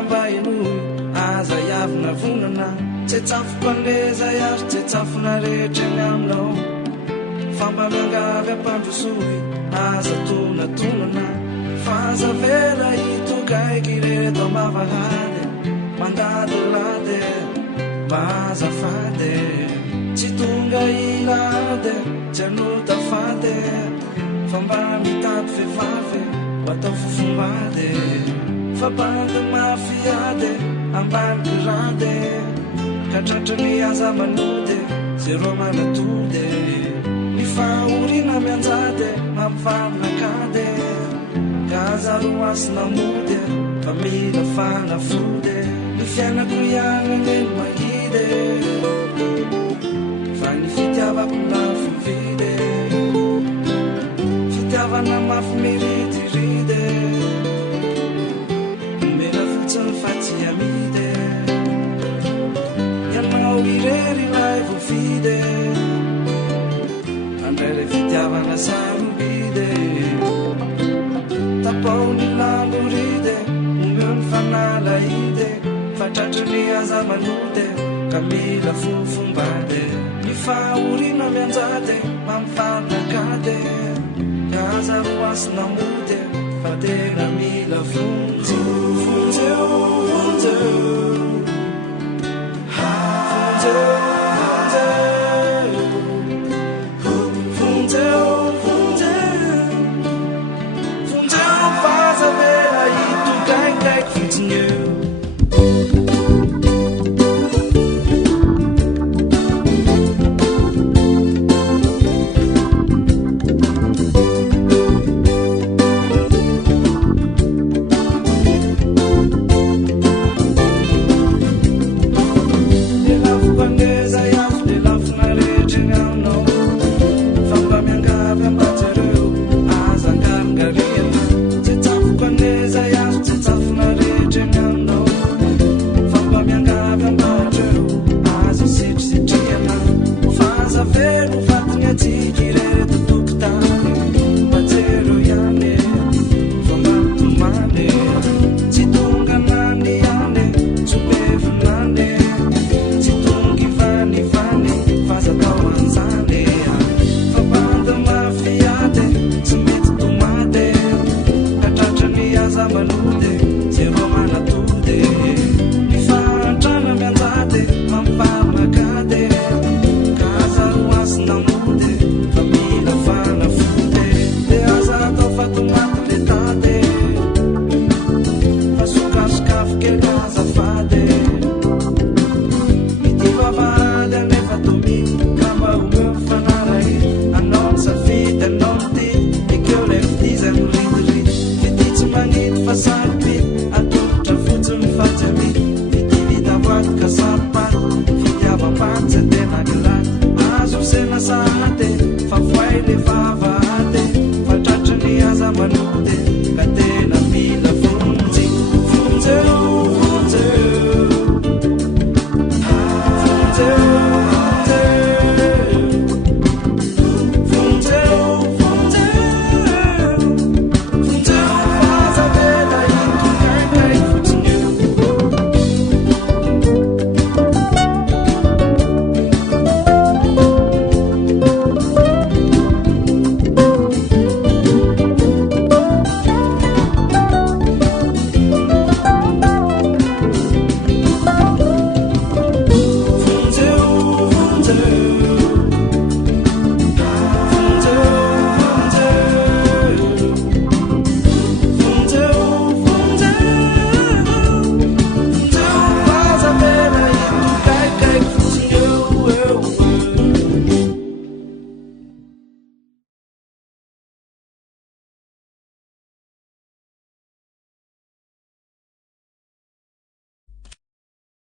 ambaino aza iavina vonana tsetsafompandreza azo tsetsafona rehetra ny aminao famba miangavy ampandrosohy aza tonatonana fazavela itokaiky reto mavahady mandadolady mazafady tsy tonga ilady tsy anotafady famba mitady vehivavy atao fofombady fabandy mafiady ambaniky rady katratra ny aza manody zero manatody ny fahorina mianjady mampifaminakady gazaro asina mody fa mila fanafody ny fiainako ianany ny mangidy fa ny fitiavako lafo vidy fitiavana mafy miridiridy mena fotsiny fa tsy amidy ianao irery lay voafidy andrairay fitiavana sarobidy tapaony lamboride omeo ny fanalaide fatratra ny aza manode ka mila fofombady ny fahorina mianjady mampifanakady aza roasina mody fa tena mila fonjy fonjeo fonjeo Passar